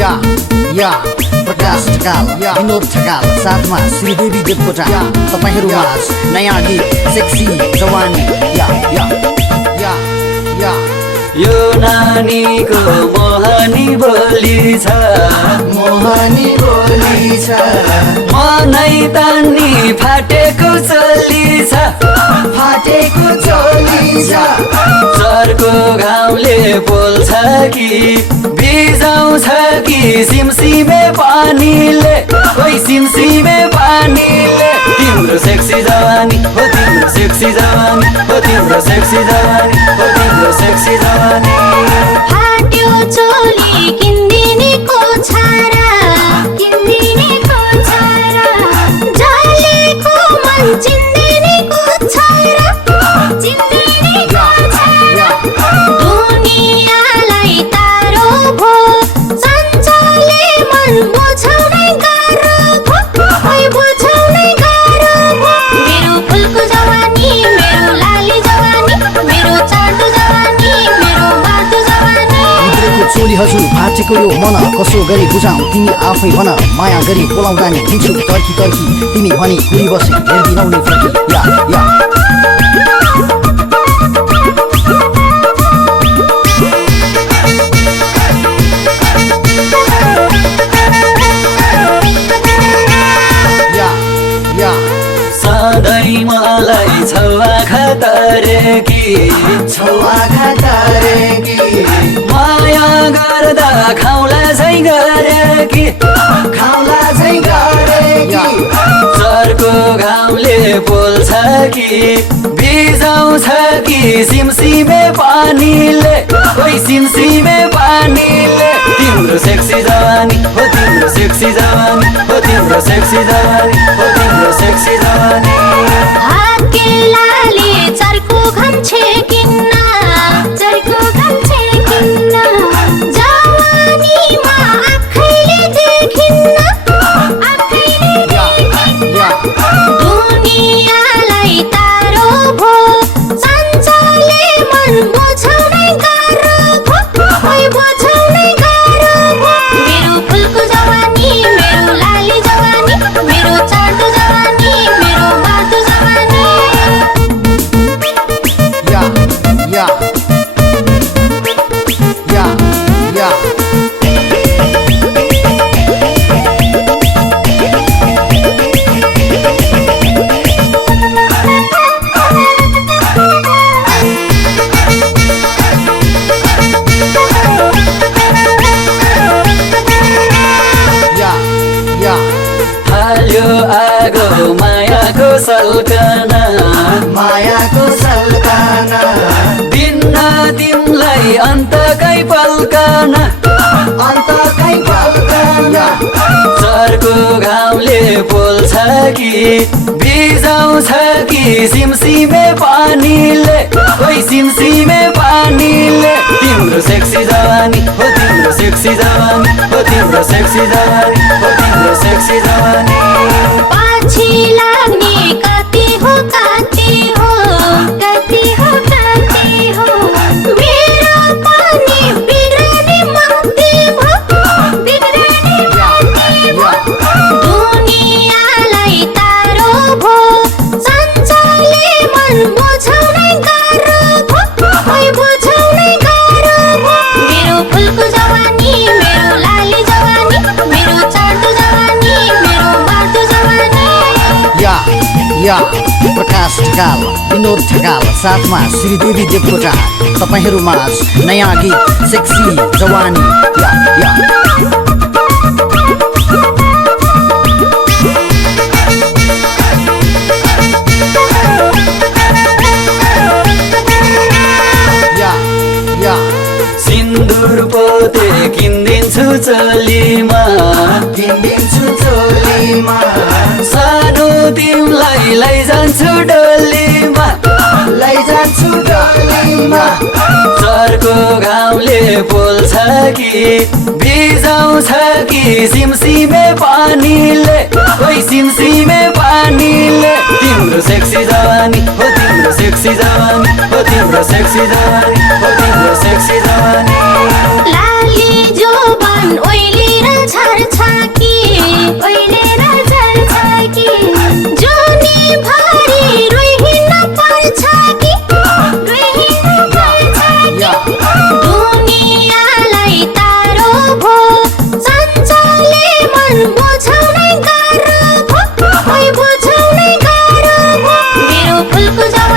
या प्रकाश ढकाल विनोद ढकाल साथमा श्रीदेवी देवकोटा तपाईहरुमाझ नयाँ गीत सेक्सी जवानी यो नानीको मोहनी बोली छ मनै तान्नी फाटेको चोली छ चर्को घाउले बोल्छ कि बिजाउँछ कि सिमसिमे पानीले ओइ सिमसिमे पानीले तिम्रो सेक्सी जवानी हो तिम्रो सेक्सी जवानी हो तिम्रो सेक्सी जवानी हो तिम्रो सेक्सी जवानी फाट्यो चोली किन्दिनीको छारा जलेको मन चिन्दिनीको छारा दुनियाँलाई तारो भो सञ्चारले मन बुझाउनै गाह्रो भो ओइ बुझाउनै गाह्रो भो मेरो फुलको जवानी मेरो लाली जवानी मेरो चाटो जवानी मेरो बाटो जवानी उद्रेको चोली हजुर फाटेको यो मन कसो गरी बुझाऊ तिमी आफै भन माया गरी बोलाउँदा नि दिन्छु तर्की तिमी भनी घुरी बसे हेर्दिनौ नि फर्की या सधैँ मलाई छौवा खतरेकी माया गर्दा खाउला झै गरेकी चर्को घाउले बोल्छ कि बिजाउँछ कि सिमसिमे पानीले ओइ सिमसिमे पानीले तिम्रो सेक्सी जवानी हो तिम्रो सेक्सी जवानी हो तिम्रो सेक्सी जवानी हो तिम्रो सेक्सी जवानी हाकेलाले चर्को घम छेकिन्न जवानीमा आँखैले देखिन्न दुनियाँलाई तारो भो सञ्चारले मन बुझाउनै गाह्रो भो ओइ बुझाउनै गाह्रो भो मेरो फुलको जवानी मेरो लाली जवानी मेरो चाटो जवानी मेरो बाटो जवानी हाल्यो आगो मायाको सल्कना दिन्न तिमलाई अन्तकै पल्कना चर्को घाउले बोल्छ कि बिजाउँछ कि सिमसिमे पानीले ओइ सिमसिमे पानीले तिम्रो सेक्सी जवानी हो तिम्रो सेक्सी जवानी हो तिम्रो सेक्सी जवानी हो तिम्रो सेक्सी जवानी पछि लाग्ने कति हो मेरो पनि बिग्रने मती भो दुनियाँलाई तारो भो सञ्चारले मन बुझाउनै गाह्रो भो ओइ बुझाउनै गाह्रो भो मेरो फुलको जवानी मेरो लाली जवानी मेरो चाटो जवानी मेरो बाटो जवानी या प्रकाश ढकाल विनोद ढकाल साथमा श्रीदेवी देवकोटा तपाईहरुमाझ नयाँ गीत सेक्सी जवानी या सिन्दुर पोते किन्दिन्छु चोलीमा सानो तिमलाई लैजान्छु डोलीमा चर्को घाउले बोल्छ कि बिजाउँछ कि सिमसिमे पानीले ओइ सिमसिमे पानीले तिम्रो सेक्सी जवानी हो तिम्रो सेक्सी जवानी हो तिम्रो सेक्सी जवानी हो तिम्रो सेक्सी जवानी लाली जोबन ओइली फुलको